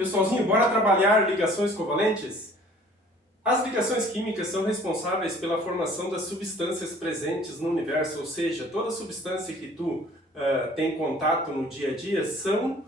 Pessoalzinho, bora trabalhar ligações covalentes? As ligações químicas são responsáveis pela formação das substâncias presentes no universo, ou seja, toda substância que tu tem contato no dia a dia são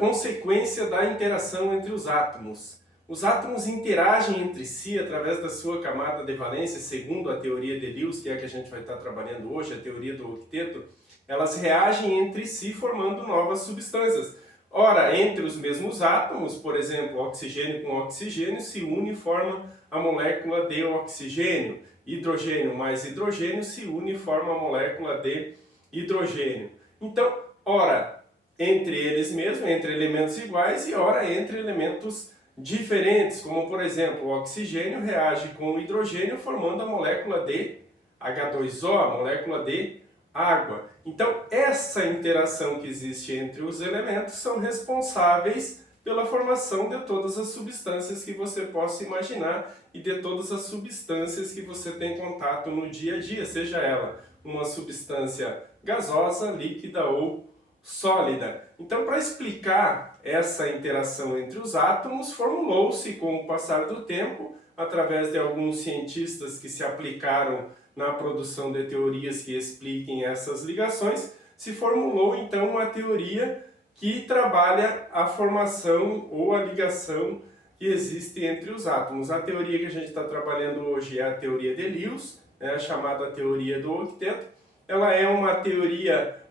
consequência da interação entre os átomos. Os átomos interagem entre si através da sua camada de valência, segundo a teoria de Lewis, que é a que a gente vai estar trabalhando hoje, a teoria do octeto. Elas reagem entre si formando novas substâncias. Ora, entre os mesmos átomos, por exemplo, oxigênio com oxigênio, se une e forma a molécula de oxigênio. Hidrogênio mais hidrogênio se une e forma a molécula de hidrogênio. Então, ora, entre eles mesmos, entre elementos iguais, e ora, entre elementos diferentes, como por exemplo, o oxigênio reage com o hidrogênio formando a molécula de H2O, a molécula de água. Então, essa interação que existe entre os elementos são responsáveis pela formação de todas as substâncias que você possa imaginar e de todas as substâncias que você tem contato no dia a dia, seja ela uma substância gasosa, líquida ou sólida. Então, para explicar essa interação entre os átomos, formulou-se com o passar do tempo, através de alguns cientistas que se aplicaram na produção de teorias que expliquem essas ligações, se formulou então uma teoria que trabalha a formação ou a ligação que existe entre os átomos. A teoria que a gente está trabalhando hoje é a teoria de Lewis, a chamada teoria do octeto. Ela é uma teoria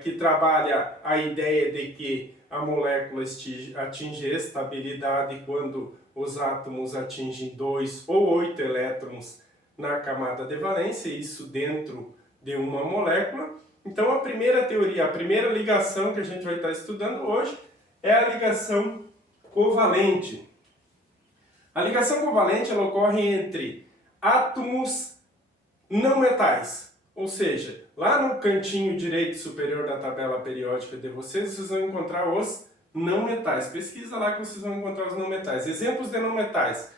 que trabalha a ideia de que a molécula atinge estabilidade quando os átomos atingem 2 ou 8 elétrons na camada de valência, isso dentro de uma molécula. Então a primeira teoria, a primeira ligação que a gente vai estar estudando hoje é a ligação covalente. A ligação covalente ela ocorre entre átomos não metais, ou seja, lá no cantinho direito superior da tabela periódica de vocês vão encontrar os não metais. Pesquisa lá que vocês vão encontrar os não metais. Exemplos de não metais: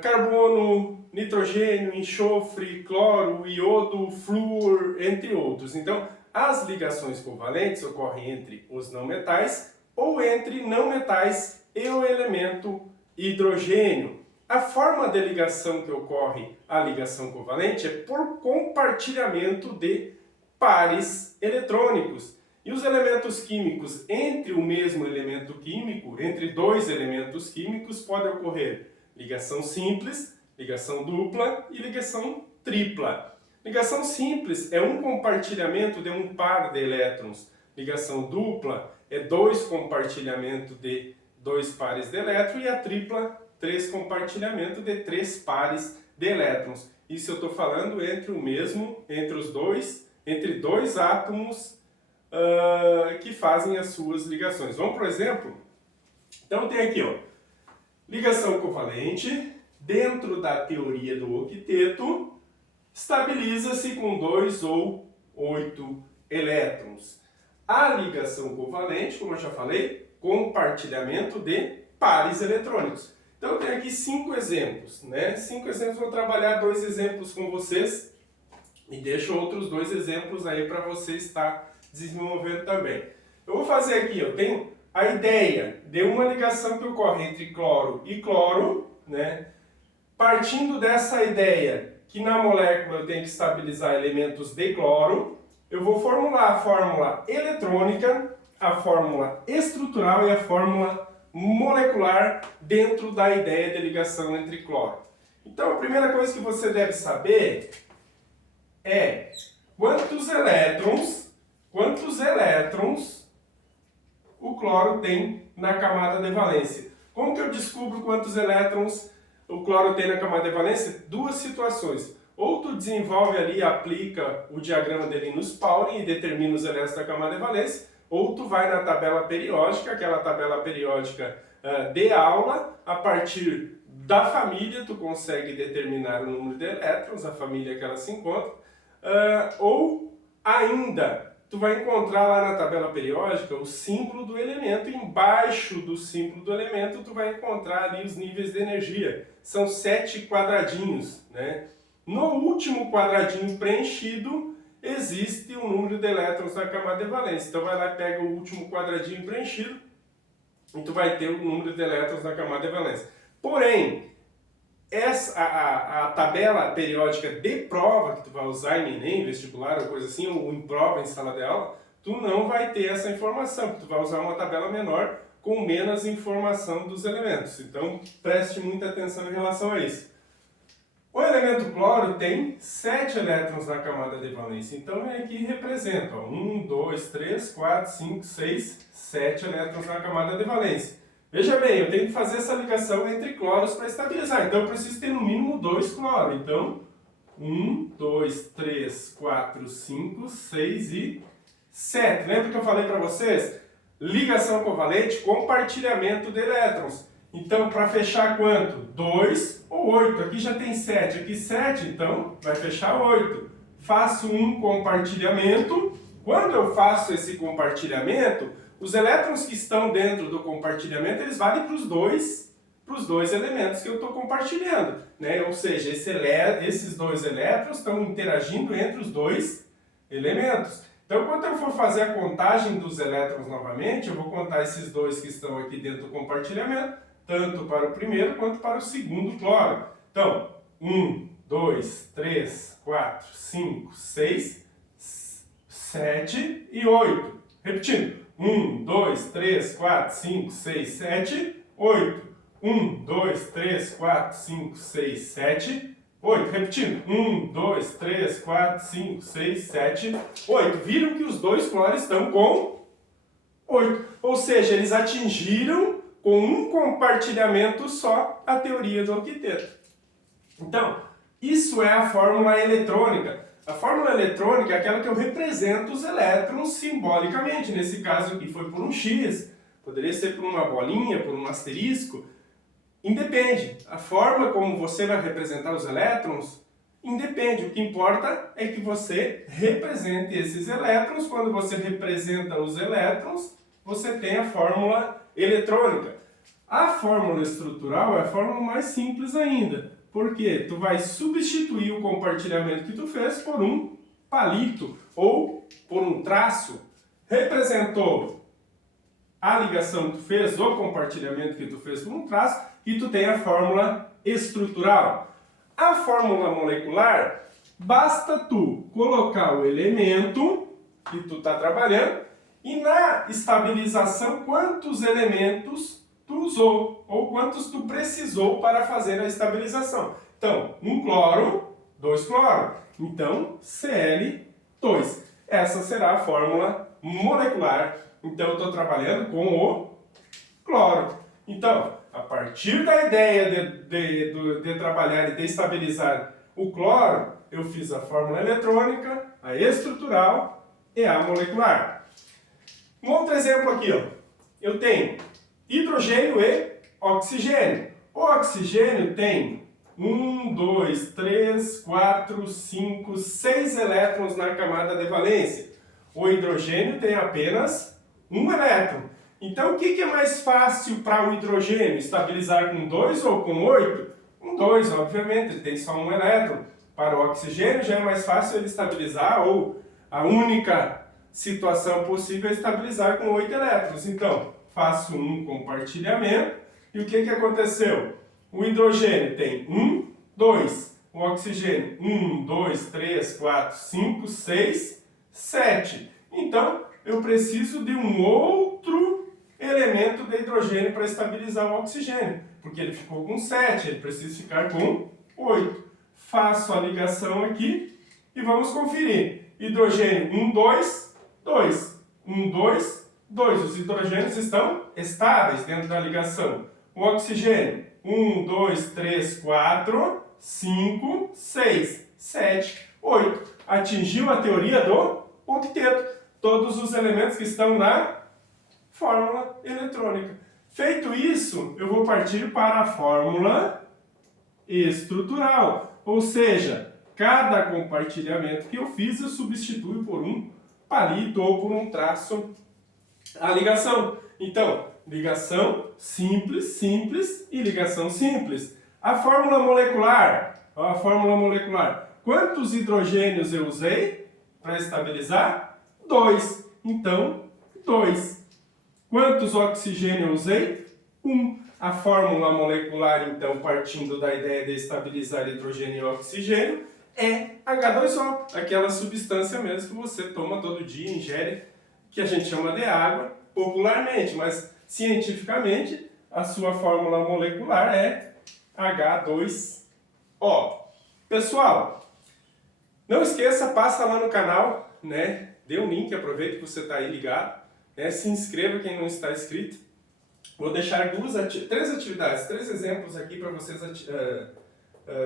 carbono, nitrogênio, enxofre, cloro, iodo, flúor, entre outros. Então, as ligações covalentes ocorrem entre os não metais ou entre não metais e o elemento hidrogênio. A forma de ligação que ocorre a ligação covalente é por compartilhamento de pares eletrônicos. E os elementos químicos entre o mesmo elemento químico, entre dois elementos químicos, pode ocorrer ligação simples, ligação dupla e ligação tripla. Ligação simples é um compartilhamento de um par de elétrons. Ligação dupla é dois compartilhamentos de dois pares de elétrons. E a tripla, três compartilhamentos de três pares de elétrons. Isso eu estou falando entre dois átomos que fazem as suas ligações. Vamos para o exemplo? Então tem aqui, ó, ligação covalente, dentro da teoria do octeto, estabiliza-se com 2 ou 8 elétrons. A ligação covalente, como eu já falei, compartilhamento de pares eletrônicos. Então eu tenho aqui 5 exemplos, né? 5 exemplos, vou trabalhar 2 exemplos com vocês e deixo outros 2 exemplos aí para você estar desenvolvendo também. Eu vou fazer aqui, eu tenho a ideia de uma ligação que ocorre entre cloro e cloro, né? Partindo dessa ideia que na molécula eu tenho que estabilizar elementos de cloro, eu vou formular a fórmula eletrônica, a fórmula estrutural e a fórmula molecular dentro da ideia de ligação entre cloro. Então a primeira coisa que você deve saber é quantos elétrons o cloro tem na camada de valência. Como que eu descubro quantos elétrons o cloro tem na camada de valência? 2 situações. Ou tu desenvolve ali, aplica o diagrama de Linus-Pauling e determina os elétrons da camada de valência, ou tu vai na tabela periódica, aquela tabela periódica de aula, a partir da família tu consegue determinar o número de elétrons, a família que ela se encontra, ou ainda tu vai encontrar lá na tabela periódica o símbolo do elemento, e embaixo do símbolo do elemento tu vai encontrar ali os níveis de energia. São 7 quadradinhos, né? No último quadradinho preenchido existe o número de elétrons na camada de valência. Então vai lá e pega o último quadradinho preenchido e tu vai ter o número de elétrons na camada de valência. Porém, a tabela periódica de prova que tu vai usar em Enem, vestibular ou coisa assim, ou em prova, em sala de aula, tu não vai ter essa informação, porque tu vai usar uma tabela menor com menos informação dos elementos. Então, preste muita atenção em relação a isso. O elemento cloro tem 7 elétrons na camada de valência, então aqui representa 1, 2, 3, 4, 5, 6, 7 elétrons na camada de valência. Veja bem, eu tenho que fazer essa ligação entre cloros para estabilizar, então eu preciso ter no mínimo 2 cloros. Então, 1, 2, 3, 4, 5, 6 e 7. Lembra que eu falei para vocês? Ligação covalente, compartilhamento de elétrons. Então, para fechar quanto? 2 ou 8. Aqui já tem 7, aqui 7, então vai fechar 8. Faço um compartilhamento. Quando eu faço esse compartilhamento, os elétrons que estão dentro do compartilhamento, eles valem para os dois elementos que eu estou compartilhando, né? Ou seja, esses dois elétrons estão interagindo entre os dois elementos. Então, quando eu for fazer a contagem dos elétrons novamente, eu vou contar esses dois que estão aqui dentro do compartilhamento, tanto para o primeiro quanto para o segundo cloro. Então, 1, 2, 3, 4, 5, 6, 7 e 8. Repetindo. 1, 2, 3, 4, 5, 6, 7, 8. 1, 2, 3, 4, 5, 6, 7, 8. Repetindo. 1, 2, 3, 4, 5, 6, 7, 8. Viram que os dois cloros estão com 8. Ou seja, eles atingiram com um compartilhamento só a teoria do octeto. Então, isso é a fórmula eletrônica. A fórmula eletrônica é aquela que eu represento os elétrons simbolicamente. Nesse caso aqui foi por um X, poderia ser por uma bolinha, por um asterisco. Independe. A forma como você vai representar os elétrons, independe. O que importa é que você represente esses elétrons. Quando você representa os elétrons, você tem a fórmula eletrônica. A fórmula estrutural é a fórmula mais simples ainda. Porque tu vai substituir o compartilhamento que tu fez por um palito ou por um traço. Representou a ligação que tu fez, o compartilhamento que tu fez por um traço, e tu tem a fórmula estrutural. A fórmula molecular, basta tu colocar o elemento que tu está trabalhando e na estabilização quantos elementos tu usou ou quantos tu precisou para fazer a estabilização. Então, 1 cloro, 2 cloro. Então, Cl2. Essa será a fórmula molecular. Então, eu estou trabalhando com o cloro. Então, a partir da ideia de trabalhar e de estabilizar o cloro, eu fiz a fórmula eletrônica, a estrutural e a molecular. Um outro exemplo aqui, ó. Eu tenho hidrogênio e oxigênio. O oxigênio tem 1, 2, 3, 4, 5, 6 elétrons na camada de valência. O hidrogênio tem apenas 1 elétron. Então, o que é mais fácil para o hidrogênio? Estabilizar com 2 ou com 8? Com 2, obviamente, ele tem só 1 elétron. Para o oxigênio já é mais fácil ele estabilizar, ou a única situação possível é estabilizar com 8 elétrons. Então, faço um compartilhamento. E o que aconteceu? O hidrogênio tem 1, 2. O oxigênio, 1, 2, 3, 4, 5, 6, 7. Então, eu preciso de um outro elemento de hidrogênio para estabilizar o oxigênio. Porque ele ficou com 7, ele precisa ficar com 8. Faço a ligação aqui e vamos conferir. Hidrogênio 1, 2, 2. 1, 2, 2. Os hidrogênios estão estáveis dentro da ligação. O oxigênio 1, 2, 3, 4, 5, 6, 7, 8. Atingiu a teoria do octeto. Todos os elementos que estão na fórmula eletrônica. Feito isso, eu vou partir para a fórmula estrutural. Ou seja, cada compartilhamento que eu fiz, eu substituo por um palito ou por um traço a ligação. Então, ligação simples, simples e ligação simples. A fórmula molecular. A fórmula molecular. Quantos hidrogênios eu usei para estabilizar? 2. Então, 2. Quantos oxigênio eu usei? 1. A fórmula molecular, então, partindo da ideia de estabilizar hidrogênio e oxigênio, é H2O, aquela substância mesmo que você toma todo dia, ingere, que a gente chama de água popularmente, mas cientificamente a sua fórmula molecular é H2O. Pessoal, não esqueça, passa lá no canal, né? Dê um link, aproveita que você está aí ligado, né? Se inscreva quem não está inscrito. Vou deixar três atividades, 3 exemplos aqui para vocês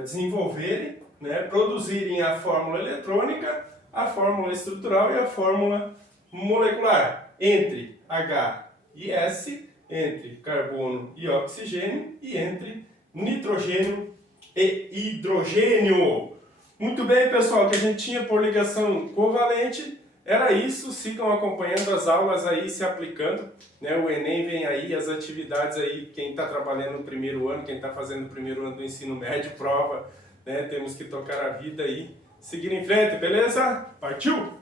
desenvolverem, né? Produzirem a fórmula eletrônica, a fórmula estrutural e a fórmula molecular entre H e S, entre carbono e oxigênio e entre nitrogênio e hidrogênio. Muito bem, pessoal, o que a gente tinha por ligação covalente era isso. Sigam acompanhando as aulas aí, se aplicando, né? O Enem vem aí, as atividades aí, quem está trabalhando no primeiro ano, quem está fazendo o primeiro ano do ensino médio, prova, né? Temos que tocar a vida aí, seguir em frente, beleza? Partiu!